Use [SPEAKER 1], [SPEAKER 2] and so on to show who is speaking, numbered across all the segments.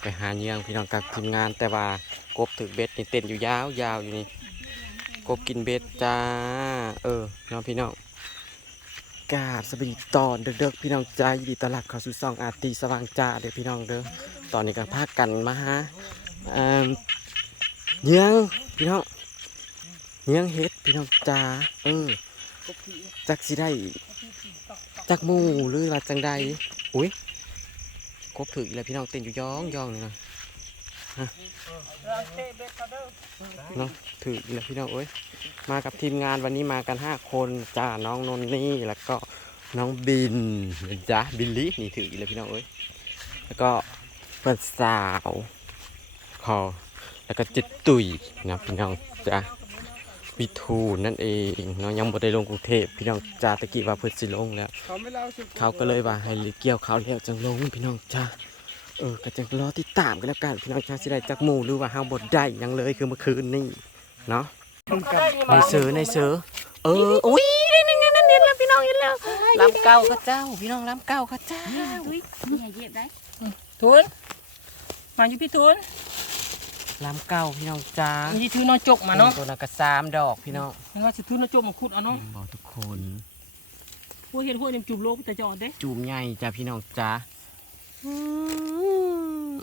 [SPEAKER 1] ไปหาเยืองพี่น้องกับทีมงานแต่ว่ากบถึกเบ็ดนี่เต้นอยู่ยาวยาวอยู่นี่กบกินเบ็ดจ้า เออน้องพี่น้องกาบสวัสดีตอนเด็กๆพี่น้องใจายินดีต้อนรับเข้าสู่ซองอาร์ตีสว่างจ้าเด้อพี่น้องเด้อตอนนี้ก็พากันมาฮะเอ่อเยืองพี่น้องเยืองเฮ็ดพี่น้องจ้าเออจักสิได้จักมูหรือว่าจังใดอุ้ย ครบถึกแล้วพี่น้องเต้นอยู่ย่องย่องเลยนะฮะเนาะถึกแล้วพี่น้องเอ้ยมากับทีมงานวันนี้มากันห้าคนจ้าน้องนนนี่แล้วก็น้องบินจ้าบิลลี่นี่ถืออีแล้วพี่น้องเอ้ยแล้วก็เพื่อนสาวคอแล้วก็จิตตุยนะพี่น้องจ้า วิทูนั่นเองเนาะยังบ่ได้ลงกรุงเทพพี่น้องจ้าตะกี้ว่าเพิ่นสิลงแล้ว
[SPEAKER 2] เขาไม่เล่าสิ
[SPEAKER 1] เขาก็เลยว่าให้เกี่ยวเขาแล้วจังลงพี่น้องจ้าเออก็จะรอติดตามกันแล้วกันพี่น้องจ้าสิได้จักหมู่หรือว่าเฮาบ่ได้หยังเลยคือเมื่อคืนนี่เนาะในเสือในเสือเอออุ้ยนี่นี่นี่นี่แล้วพี่น้องเห็นแล้วลำเก่าเขาเจ้า พี่น้องลำเก่าเขาเจ้า
[SPEAKER 3] อุ้ยเนี่ยเยียบได้
[SPEAKER 2] ทุนมาอยู่พี่ทุน
[SPEAKER 1] ลำเก่าพี่น้องจ้า
[SPEAKER 2] มีที่ถือนอจกมาเนาะ
[SPEAKER 1] ตัวนั้นก็สามดอกพี่น้อง
[SPEAKER 2] เห็นว่าสิถือนอจกมาขุดเอาเนาะ
[SPEAKER 1] บอกทุกคน
[SPEAKER 2] พวกเห็ดพวกนี่จุ่มโลกแต่จอดเด้
[SPEAKER 1] จูมใหญ่จ้าพี่น้องจ้า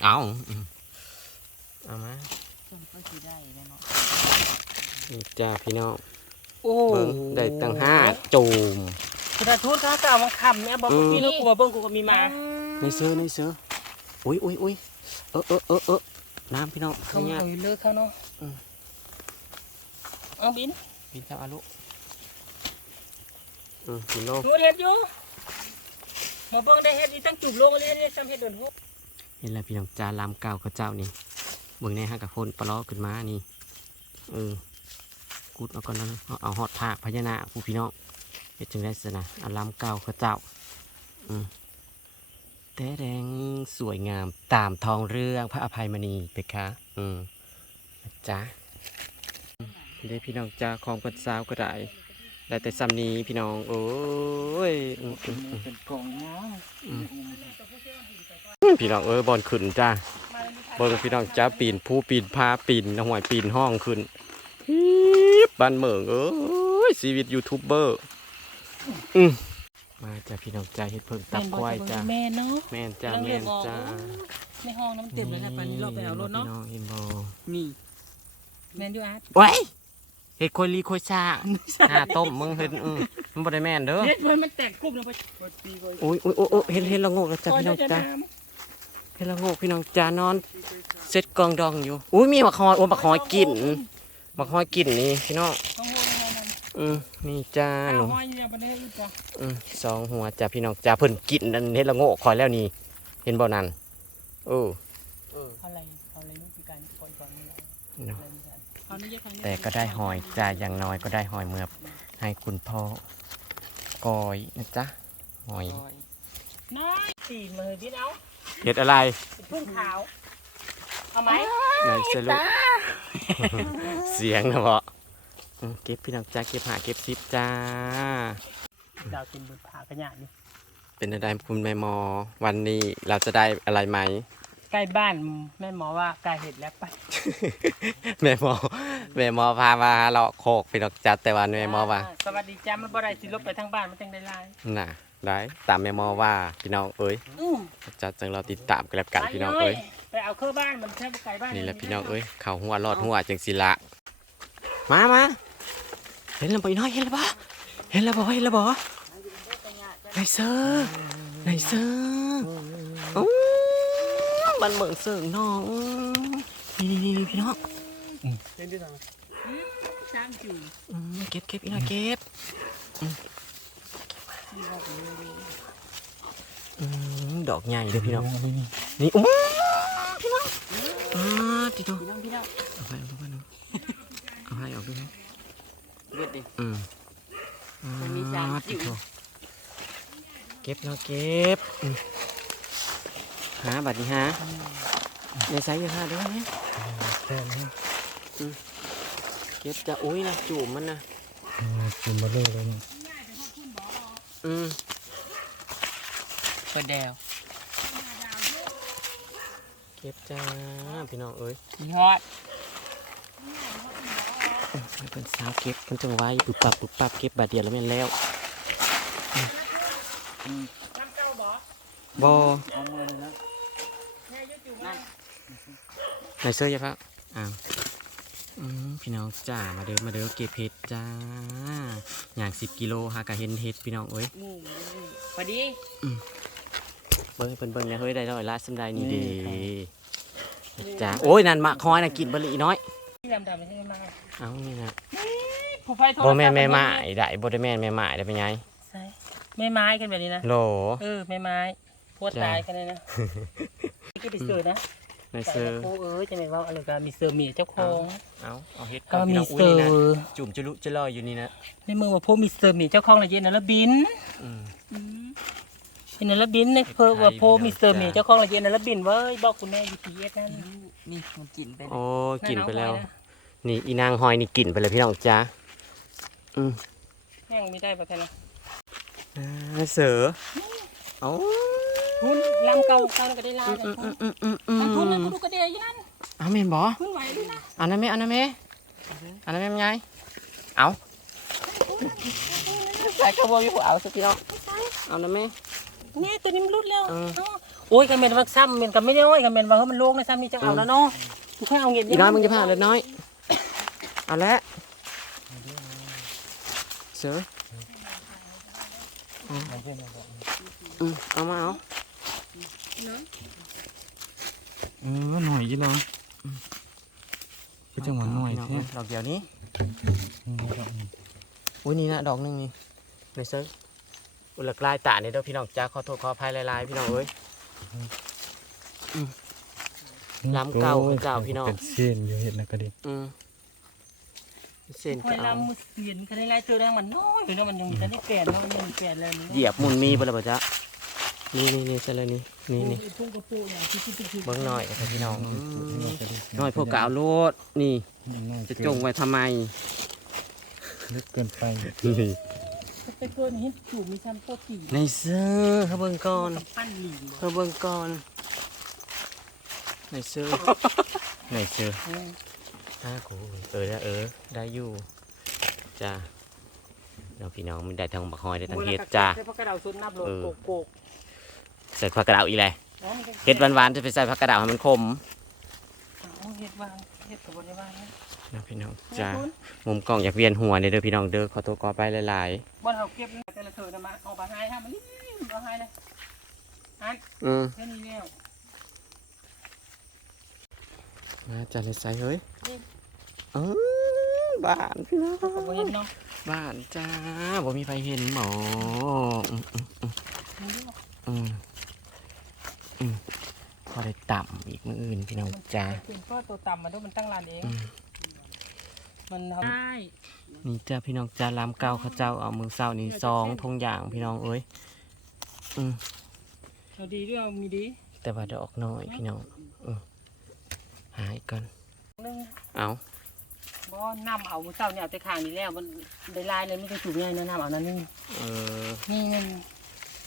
[SPEAKER 1] เอาอืมเอามา
[SPEAKER 3] ส่วนก็สิได้แล้วเนาะ
[SPEAKER 1] นี่จ้าพี่น้อง
[SPEAKER 2] โอ้
[SPEAKER 1] เบิ่งได้ตั้งห้าจูม
[SPEAKER 2] กระดาษทุนข้าเก่ามันคำเนี่ยบอกพี่แล้วกูมาเบิ่งกูก็มีมา
[SPEAKER 1] ในเสือในเสืออุ้ยอุ้ยอุ้ยเออเออเออเออ น้ำพี่น้อง
[SPEAKER 2] เขา
[SPEAKER 1] เนี่ย
[SPEAKER 2] เอาเลิกเขาเนาะเอาบิน
[SPEAKER 1] บินเจ้าอาลุอืมกินโล
[SPEAKER 2] ทุนเห็ดอยู่มาเบิ่งได้เห็ดนี่ตั้งจุ่มโลกเลยเนี่ยซ้ำเห็ดโดนหก
[SPEAKER 1] เห็นแล้วพี่น้องจาลามเก่ากับเจ้านี่เบิ่งในห้างกับพ่นปลาล้อขึ้นมานี่เออกูดเอาก่อนนะเอาเอาหอดผากพญานาคผู้พี่น้องเฮ็ดจังได้สนะเอาลามเก่ากับเจ้าอืมแต่แดง สวยงามตามทองเรื่องพระอภัยมณีไปคะ อืมจ้าเด้พี่น้องจ้าของคนสาวก็ได้ได้แต่ซ้ำนี้พี่น้อง โอ้ยอืมอืมอืม
[SPEAKER 2] เป็นกอง
[SPEAKER 1] พี่น้องเอ้ยบอลขึ้นจ้าบอลพี่น้องจ้าปีนผู้ปีนพาปีนหวยปีนห้องขึ้นบบ้านเมืองเอ้ยชีวิตยูทูบเบอร์ อืม มาจ้าพี่น้องจ้าเฮ็ดเพิ่งตับควายจ้า
[SPEAKER 2] แม่เนาะ
[SPEAKER 1] แม่นจ้าแม่นจ้า
[SPEAKER 2] ในห้องน้ำเต็มเลยนะปันนี้เราไปเอารถเนาะ
[SPEAKER 1] พี่น้องเห็นบ่
[SPEAKER 2] นี่แม่นอยู่อาร์ต
[SPEAKER 1] ไว้เฮ็ดคอยลีคอยชาหาต้มมึงเฮ็ดอืมมันบ่ได้แม่นเด้อ
[SPEAKER 2] เฮ็ดเพื่อมันแตกกลุ่มแล้วไป
[SPEAKER 1] โอ้ยโอ้ยโอ้ยโอ้ยเห็นเห็นละโงกแล้วจ้าพี่น้องจ้าเห็นละโงกพี่น้องจ้านอนเซ็ตกองดองอยู่อุ้ยมีบักฮอยโอ้บักฮอยกินบักฮอยกินนี่พี่น้อง
[SPEAKER 2] ต้ องหัวในนั้น
[SPEAKER 1] อืมนี่จ้าห
[SPEAKER 2] เอา
[SPEAKER 1] นู
[SPEAKER 2] ห้อยเนี่ยประเดี๋ยวอีกจ้ะ
[SPEAKER 1] อืมสองหัวจ้าพี่น้องจ้าเพิ่นกินนั่นเฮ็ดละโง่คอยแล้วนี่ เห็นบ่นั่นเออ
[SPEAKER 2] อะไรอะไรนี่คือการปล่อยก่อนนี่แหละ
[SPEAKER 1] เนาะ
[SPEAKER 2] เอานี่แยกทางนี้
[SPEAKER 1] แต่ก็ได้หอยจ้าอย่างน้อยก็ได้หอยเมือบให้คุณพ่อกอยนะจ๊ะหอย
[SPEAKER 2] น้อยสี่มือพี่เอา
[SPEAKER 1] เฮ็ดอะไร
[SPEAKER 2] พึ่งขาวเอาไหม
[SPEAKER 1] ไหนสรุปเสียงนะบ่อืม เก็บพี่น้องจ้าเก็บหาเก็บซิปจ้า
[SPEAKER 2] ดาวเป็นบนผากระยานี่
[SPEAKER 1] เป็นอะไรคุณแม่หมอ วันนี้เราจะได้อะไรไหม
[SPEAKER 2] ใกล้บ้านแม่หมอว่าใกล้เห็ดแล้วไป
[SPEAKER 1] แม่หมอแม่หมอพามาเลาะโคกพี่น้องจ้าแต่ว่าแม่หมอว่า
[SPEAKER 2] สวัสดีจ้ามันบ่ได้สิลบไปทางบ้านมันจังได้ลาย
[SPEAKER 1] น่ะได้ตามแม่หมอว่าพี่น้องเอ้ย
[SPEAKER 2] อื้อ
[SPEAKER 1] จะจังเราติดตามกันแล้วกันพี่น้องเอ้ย
[SPEAKER 2] ไปเอาเข้าบ้านมันแค่ไกลบ้าน
[SPEAKER 1] นี่แหละพี่น้องเอ้ยเข่าหัวรอดหัวจังสิละมามาเห็นแล้วบ่อีน้อยเห็นแล้วบ่เห็นแล้วบ่เห็นแล้วบ่ไหนเซอร์ไหนเซอร์อู้บันเมืองเสิร์งน้องนี่นี่นี่พี่น้อง
[SPEAKER 2] เห็นที่ทางช้างจู
[SPEAKER 1] อืมเก็บเก็บอีน้อยเก็บอืมอืมดอกใหญ่เลยพี่น้องนี่อู้พี่น้องอ่าติดตัว
[SPEAKER 2] พี่น้องพี่น้อง
[SPEAKER 1] เอาไปเอาไปเอาเอาให้ออกด้วยนะ
[SPEAKER 2] เด็ดดิ
[SPEAKER 1] อืม
[SPEAKER 2] มันมีจาน
[SPEAKER 1] อ่
[SPEAKER 2] จิ๋ว
[SPEAKER 1] ติดตัวเก็บเนาะเก็บอืมหาบัตรนี้ฮะในไซส์ยังหาด้วยไหมเก็บจะอุ้ยนะจูบมันนะ
[SPEAKER 2] จุ่มมาเลยเลย
[SPEAKER 1] อืม
[SPEAKER 2] เปิดแดว
[SPEAKER 1] เเก็บจ้าพี่น้องเอ้ย
[SPEAKER 2] มีฮอด
[SPEAKER 1] มัน เป็นสาวเก็บกันจังไว้ปุบปับปุบปับเก็บบาดเดียวแล้วแม่นแล้ว
[SPEAKER 2] น้ำเก้าบ่
[SPEAKER 1] บอ
[SPEAKER 3] เอามือเลยนะ
[SPEAKER 2] แม่ยึดอยู่บ้าน
[SPEAKER 1] ไหนเสื้อยังครับอ้าวอืมพี่น้องจ้ามาเด้อมาเด้อเก็บเห็ดจ้าอย่างสิบกิโลหากะเห็นเห็ดพี่น้องเอ้ย
[SPEAKER 3] งูพอดี
[SPEAKER 1] เบิ้งให้เพิ่นเบิ้งเนี่ยเฮ้ยได้ร้อยละสำได้นี่เดีจ้าโอ้ยนั่นหมากคอยน่ะกินบะหรี่น้อย
[SPEAKER 2] ที่ ดำดำไม่ใช่มา
[SPEAKER 1] เอานี่นะ
[SPEAKER 2] ผู้ไฟโทร
[SPEAKER 1] บ่แม่นแม่ไม้ได้บ่ได้แม่นแม่ไม้ได้เป็นไง
[SPEAKER 2] ใช่แม่ไม้กันแบบนี้นะ
[SPEAKER 1] โหล
[SPEAKER 2] เออแม่ไม้โพดตายกันเลยนะที่ไปเสิร์ชนะ
[SPEAKER 1] ในเสื้อ
[SPEAKER 2] โอ้เอ้ยจะไม่ว่าอะไรกันมีเสิร์ฟมีเจ้าของ
[SPEAKER 1] เอาเอาเห็ด
[SPEAKER 2] ก็
[SPEAKER 1] อนพี่
[SPEAKER 2] มี
[SPEAKER 1] น้องอุ้ย
[SPEAKER 2] เสิ
[SPEAKER 1] นี่
[SPEAKER 2] ร์
[SPEAKER 1] นะ
[SPEAKER 2] ฟ
[SPEAKER 1] จุ่มจะลุจะลอยอยู่นี่นะ
[SPEAKER 2] ในมือมาพบมีเสิร์ฟมีเจ้าของละเย็นนะแล้วบิน
[SPEAKER 1] อืม
[SPEAKER 2] เป็นนะแล้วบินในเพอว่าโพมีเสิร์ฟมีเจ้าของละเย็นนะแล้วบินเว้ยบอกคุณแม่ยูพีเอสนั่น
[SPEAKER 3] นี่มันกินไป
[SPEAKER 1] โอ้กินไปแล้ว
[SPEAKER 2] นั่นเอาไนะ
[SPEAKER 1] นี่อีนางหอยนี่กินไปเลยพี่น้องจ้าอืม
[SPEAKER 2] แม่งไม่ได้ปะกันนะ
[SPEAKER 1] อ่าเสือเอา
[SPEAKER 2] ทุนลำเก่าเก่าก็ได้ลา
[SPEAKER 1] อื
[SPEAKER 2] เลย
[SPEAKER 1] มอืมอืมอืมอื
[SPEAKER 2] ทุนแล้ว
[SPEAKER 1] ม
[SPEAKER 2] ก็ดูกระเดียยัน
[SPEAKER 1] เอาแม่นบ่
[SPEAKER 2] ทุนไหวด้วยนะ
[SPEAKER 1] อันนั้นแม่อันนั้นแม่อันนั้นแม่เป็นไงเอา
[SPEAKER 2] ใส่กระบอกอยู่เอาสักทีเนาะ
[SPEAKER 1] เอานะแม่
[SPEAKER 2] นี่ตัวนี้มันรุดแล้ว
[SPEAKER 1] เออ
[SPEAKER 2] โอ้ยกันเมนว่าซ้ำเมนกันไม่ได้น้อยกันเมนว่าเฮ้ยมันโลกในซ้ำนี่จังเอาแล้วเนาะกูแค่เอาเงียบ
[SPEAKER 1] อีน้อยมึงจะพาเลยน้อย เอาละเสืออืมอืมเอามาเอา
[SPEAKER 4] เออหน่อยยี่น้องก็จังหวะหน่อย
[SPEAKER 1] ดอก
[SPEAKER 4] แท้
[SPEAKER 1] ดอกเดียวนี้
[SPEAKER 4] อืมครับ
[SPEAKER 1] อุ้ยนี่นะดอกหนึงนี่ในเซิร์ฟอุยหลักลายตาเนี่ยเด้อพี่น้องจ้าขอโทษขออภัยหลายๆพี่น้องเอ้ย ล้ำเก่าคือเก่าพี่น้อง
[SPEAKER 4] เป็นเส้นอยู่เห็ดนะก็ดี
[SPEAKER 1] อืมเส้น
[SPEAKER 2] คอย
[SPEAKER 1] เก่า
[SPEAKER 2] ลำมือเสียนกันได้ไรเจอได้มันน้อยหรือว่ามันยังมีแต่นี่แก่เนาะมันมีแก่เลยนี่
[SPEAKER 1] เหยียบมุนมีบ่ละบ่จ๊ะนี่นี่นี่ใช่เลยนี่นี่นี่
[SPEAKER 2] ทุ่งกระปูเนี่ยที่ที่ที่
[SPEAKER 1] เบิ้งหน่อยนะครับพี่น้องอืม
[SPEAKER 4] น้อยก็ดี
[SPEAKER 1] หน่อยพวกกาวโลดนี่
[SPEAKER 4] น้อย
[SPEAKER 1] จะจงไว้ทำไม
[SPEAKER 4] ลึกเกินไป
[SPEAKER 1] นี่
[SPEAKER 2] ไปเกินเห็นจูบมีซ้ำโปรตีน
[SPEAKER 1] ในเสื้อเขาเบิ่งก่อน
[SPEAKER 2] กับปั้นหลี
[SPEAKER 1] เขาเบิ่งก่อนในเสื้อในเสื้ออ้ากูเออได้เออได้อยู่จ้าเราพี่น้องมันได้ทั้งบักหอยได้ทั้งเห็ดจ้า
[SPEAKER 2] ใส่ผักกระเดาซุนนับโล
[SPEAKER 1] เออ
[SPEAKER 2] โกโกก
[SPEAKER 1] ใส่ผักกระเดาวอีกเลย
[SPEAKER 2] อ๋อมันจะ
[SPEAKER 1] เห็ดหวานๆจะไปใส่ผักกระเดาวให้มันคม
[SPEAKER 2] อ๋อ เห็ดวางเห็ดกับบริวารนะ
[SPEAKER 1] นะพี่น้องจ้ามุมกล้องอยากเวียนหัวเนี่ยเด้อพี่น้องเด้อขอตัวกอไปหลาย
[SPEAKER 2] บ่เขาเก็บแต่ละเธอนะมาเอาไปให้ฮะมันนี่เอาให้เลยอัน
[SPEAKER 1] ๆอืม
[SPEAKER 2] แค่นี้แล้ว
[SPEAKER 1] มาจัดเลยใส่เฮ้ยเออบ้านพี่น้อง
[SPEAKER 2] เขาบ่เห็นเนาะ
[SPEAKER 1] บ้านจ้าบ่มีไฟเห็นหมออืมอืมอืมอืมพอได้ต่ำ อีกมืออื่นพี่น้องจ้า
[SPEAKER 2] เป็นก็ตัวต่ำมันด้วยมันตั้งร้านเอง
[SPEAKER 1] อืม
[SPEAKER 2] มันทำได้
[SPEAKER 1] นี่จ้าพี่น้องจ้าลามเก่าเขาเจ้าเอามือเศร้านี่สองทงอย่างพี่น้องเอ้ยอืม
[SPEAKER 2] เอาดีด้วยเอามีดี
[SPEAKER 1] แต่ว่าดอกน้อยพี่น้องอืมหายก่อน
[SPEAKER 2] นึง
[SPEAKER 1] เอา
[SPEAKER 2] บ่น้ำเอาเจ้าเนี่ยเอาแต่ข้างนี้แล้วมันได้ลายเลยไม่ต้องถูกง่ายนะน้ำเอานั่นนี่
[SPEAKER 1] เออ
[SPEAKER 2] นี่นี่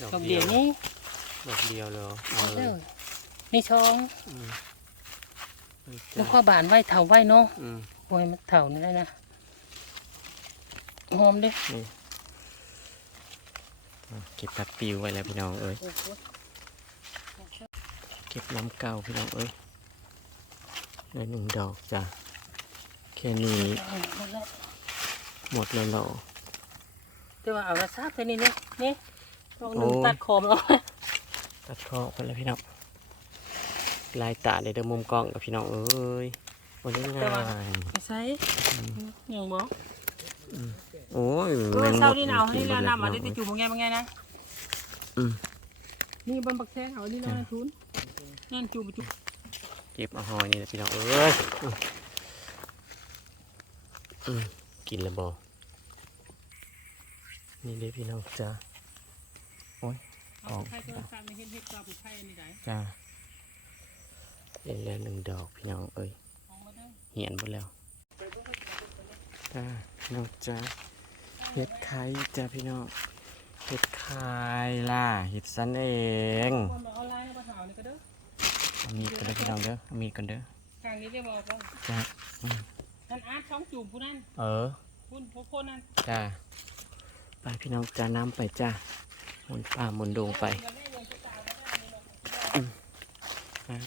[SPEAKER 1] ดอก
[SPEAKER 2] กับ
[SPEAKER 1] เดี
[SPEAKER 2] เดี๋
[SPEAKER 1] ย
[SPEAKER 2] ยววนี้
[SPEAKER 1] ดอกเดียวเลยเอ
[SPEAKER 2] เด้
[SPEAKER 1] อ
[SPEAKER 2] อ นี่ช่อง
[SPEAKER 1] อืมนี่
[SPEAKER 2] แล้
[SPEAKER 1] จ้าว
[SPEAKER 2] ก็บานไว้เถาไว้เนาะ
[SPEAKER 1] อืม
[SPEAKER 2] โอ้ยมันเถานี่ได้นะหอมเด้
[SPEAKER 1] อะเก็บผักปิวไว้แล้วพี่น้องเอ้ยเก็บน้ำเก่าพี่น้องเอ้ยได้หนึ่งดอกจ้ะแค่นี้หมดแล้วเหรอ
[SPEAKER 2] แต่ว่าเอาละซาบแค่นี้เนี่ยนี่ลองหนึ่ง
[SPEAKER 1] โอ้
[SPEAKER 2] ตัดคอมเอา
[SPEAKER 1] ตัดคอไปแล้วพี่น้อง ลายตาเลยเดิมมุมกล้องกับพี่น้องเอ้ยวันนี้ง่าย
[SPEAKER 2] ไม่ใช่ยังบอก
[SPEAKER 1] โอ้ย
[SPEAKER 2] เออเศร้าที่หนาวให้แล้ว
[SPEAKER 1] กิ
[SPEAKER 2] น้ำมา
[SPEAKER 1] หม
[SPEAKER 2] ได้
[SPEAKER 1] ด
[SPEAKER 2] ติ
[SPEAKER 1] เลย
[SPEAKER 2] จูบมึงไงมึงไงนะ
[SPEAKER 1] อืม
[SPEAKER 2] นี่บนบักแซงเอานี่นะทุนนั่นจูบจูบ
[SPEAKER 1] เก็บเอาหอยนี่นะพี่น้องเอ้ยอืมอืมกินแล้วบอนี่เลยพี่น้องจ้า
[SPEAKER 2] เอาไข่ตัวสั่งในเห็ดเห็ดกาผู้ไข่อันนี้ไหน
[SPEAKER 1] จ้า เล่นแล้วหนึ่งดอกพี่น้องเอ้ย
[SPEAKER 2] เอามาเด้อ
[SPEAKER 1] เหียนหมดแล้วจ้าพี่น้องจ้าเห็ดไข่จ้าพี่น้องเห็ดไข่ล่ะเห็ดสันเอง
[SPEAKER 2] คนมาเอาไลน์มาถามนี่ก็เด้อ
[SPEAKER 1] อันนี้ก็ได้พี่น้องเด้อเอามีดกันเด้อ
[SPEAKER 2] ทางนี้ได้บอกว่า
[SPEAKER 1] จ้า
[SPEAKER 2] นั่นอาร์ตช่องจูบผู้นั้น
[SPEAKER 1] เออ
[SPEAKER 2] คุณพวกคนนั้น
[SPEAKER 1] จ้าไปพี่น้องจ้าน้ำไปจ้าหมุนป่าหมุนดงไปอืมอ่า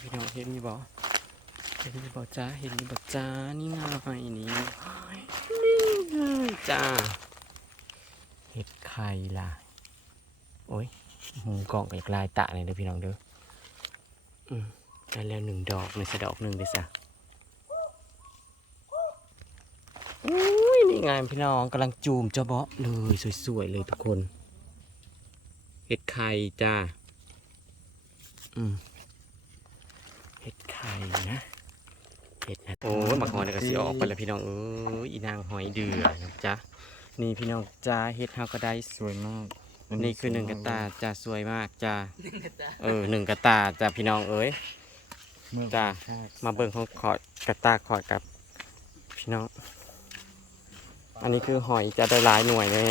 [SPEAKER 1] พี่น้องเห็นมีบ่เห็นมีบ่จ้าเห็นมีบ่จ้านี่ไงนี่นี่ไงจ้าเห็ดไข่ล่ะ โอ้ยมุมกล่องกับลายตะเลยเด้อพี่น้องเด้ออืมได้แล้วหนึ่งดอกในสะดอกหนึ่งเด้อจ้ะอุ้ยนี่ไงพี่น้องกำลังจูมเจ้าเบาะเลยสวยๆเลยทุกคน เห็ดไข่จ้า อืมเห็ดไข่นะ เห็ดนะโอ้ยหมักหอยนี่ก็สิออกไปแล้วพี่น้องเอ้ยอีนางหอยเดือนะจ๊ะนี่พี่น้องจ้าเห็ดเฮาก็ได้
[SPEAKER 4] สวยมาก
[SPEAKER 1] นี่คือหนึ่งกระตาจ้าสวยมากจ้า
[SPEAKER 3] หนึ่งกระตา
[SPEAKER 1] เออหนึ่งกระตาจ้าพี่น้องเอ้ย
[SPEAKER 4] เมื่อ
[SPEAKER 1] จ้า
[SPEAKER 4] ชติ
[SPEAKER 1] มาเบิ่งของขอดกระตาขอดกับพี่น้อง อันนี้คือหอยจะได้หลายหน่วยเลย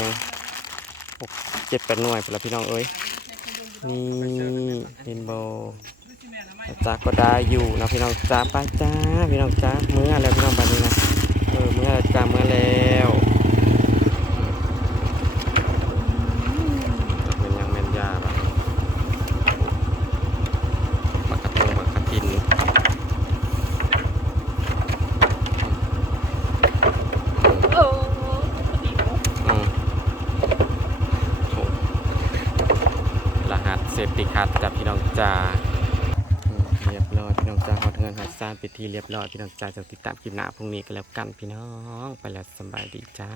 [SPEAKER 1] หกเจ็ดแปดหน่วยไปแล้วพี่น้องเอ้ยนี่เรนโบว์ จ้าก็ได้อยู่นะพี่น้องจ้าไปจ้าพี่น้องจ้าเมื่อแล้วพี่น้องบัดนี้นะเออเมื่อจ้าเมื่อแล้วเป็นยังเมนยาปะมักกะทงมักกะทิน
[SPEAKER 2] โอ้พอดีโอ้
[SPEAKER 1] อืมโอ้รหัสเซฟตี้คัทจับพี่น้องจ้าอืมเรียบร้อยพี่น้องจ้าฮอดเงินฮอดซานไป ที่เรียบร้อยพี่น้องจ้าจะติดตามคลิปหน้าพรุ่งนี้กันแล้วกันพี่น้อง ไปแล้วสบายดีจ้า